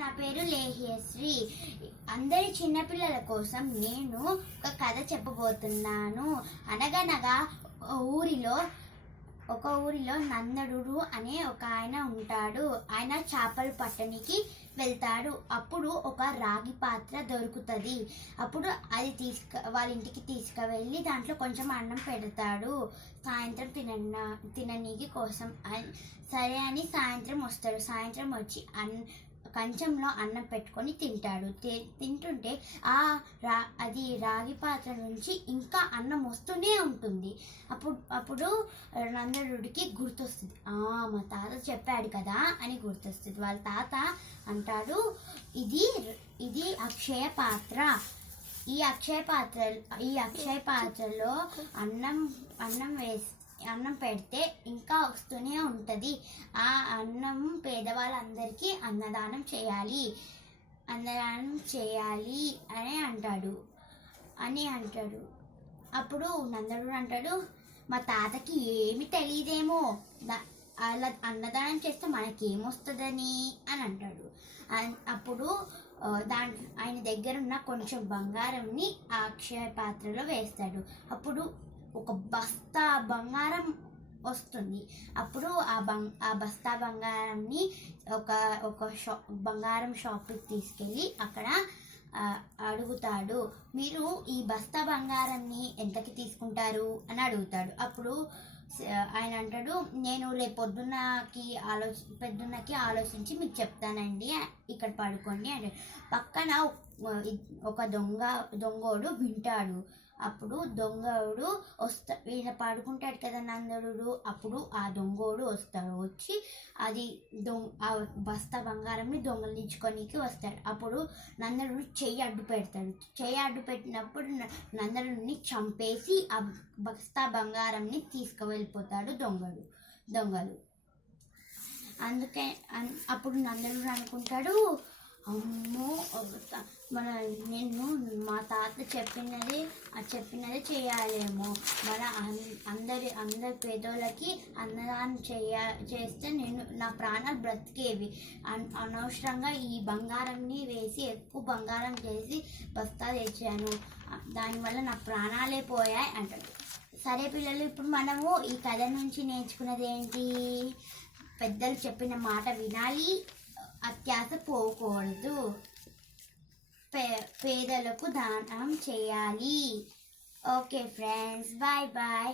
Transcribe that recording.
నా పేరు లేహ్యశ్రీ. అందరి చిన్నపిల్లల కోసం నేను ఒక కథ చెప్పబోతున్నాను. అనగనగా ఒక ఊరిలో నందడు అనే ఒక ఆయన ఉంటాడు. ఆయన చేపలు పట్టడానికి వెళ్తాడు. అప్పుడు ఒక రాగి పాత్ర దొరుకుతుంది. అప్పుడు అది వాళ్ళ ఇంటికి తీసుకువెళ్ళి దాంట్లో కొంచెం అన్నం పెడతాడు, సాయంత్రం తిననీకి కోసం. సరే అని సాయంత్రం వస్తాడు. సాయంత్రం వచ్చి కంచంలో అన్నం పెట్టుకొని తింటాడు. తింటుంటే అది రాగి పాత్ర నుంచి ఇంకా అన్నం వస్తూనే ఉంటుంది. అప్పుడు నందనుడికి గుర్తొస్తుంది, మా తాత చెప్పాడు కదా అని గుర్తొస్తుంది. వాళ్ళ తాత అంటాడు, ఇది అక్షయ పాత్ర. ఈ అక్షయ పాత్రలో అన్నం పెడితే ఇంకా వస్తూనే ఉంటుంది. ఆ అన్నం పేదవాళ్ళందరికీ అన్నదానం చేయాలి అని అంటాడు. అప్పుడు నందనుడు అంటాడు, మా తాతకి ఏమి తెలియదేమో, అలా అన్నదానం చేస్తే మనకేమొస్తుందని అని అంటాడు. అప్పుడు ఆయన దగ్గర ఉన్న కొంచెం బంగారంని ఆ అక్షయ పాత్రలో వేస్తాడు. అప్పుడు ఒక బస్తా బంగారం వస్తుంది. అప్పుడు ఆ బస్తా బంగారంని ఒక బంగారం షాప్కి తీసుకెళ్ళి అక్కడ అడుగుతాడు, మీరు ఈ బస్తా బంగారాన్ని ఎంతకి తీసుకుంటారు అని అడుగుతాడు. అప్పుడు ఆయన అంటాడు, నేను రేపు పొద్దున్నకి ఆలోచించి మీకు చెప్తానండి, ఇక్కడ పడుకోండి అంటే. పక్కన ఒక దొంగోడు వింటాడు. అప్పుడు దొంగోడు ఈయన పడుకుంటాడు కదా నందనుడు. అప్పుడు ఆ దొంగోడు వచ్చి ఆ బస్తా బంగారంని దొంగలించుకోనికి వస్తాడు. అప్పుడు నందనుడు చెయ్యి అడ్డు పెడతాడు. చెయ్యి అడ్డు పెట్టినప్పుడు నందనుడిని చంపేసి ఆ బస్తా బంగారంని తీసుకువెళ్ళిపోతాడు దొంగలు. అందుకే అప్పుడు నందనుడు అనుకుంటాడు, అమ్మో, నేను మా తాత చెప్పినది చేయాలేమో, అందరి పేదోళ్ళకి అన్నదానం చేస్తే నా ప్రాణాలు బ్రతికేవి. అనవసరంగా ఈ బంగారంని వేసి ఎక్కువ బంగారం చేసి బస్తా తెచ్చాను, దానివల్ల నా ప్రాణాలే పోయాయి అంటాడు. సరే పిల్లలు, ఇప్పుడు మనము ఈ కథ నుంచి నేర్చుకున్నది ఏంటి? పెద్దలు చెప్పిన మాట వినాలి, అత్యాశ పోకూడదు, పేదలకు దానం చేయాలి. Okay friends, bye bye.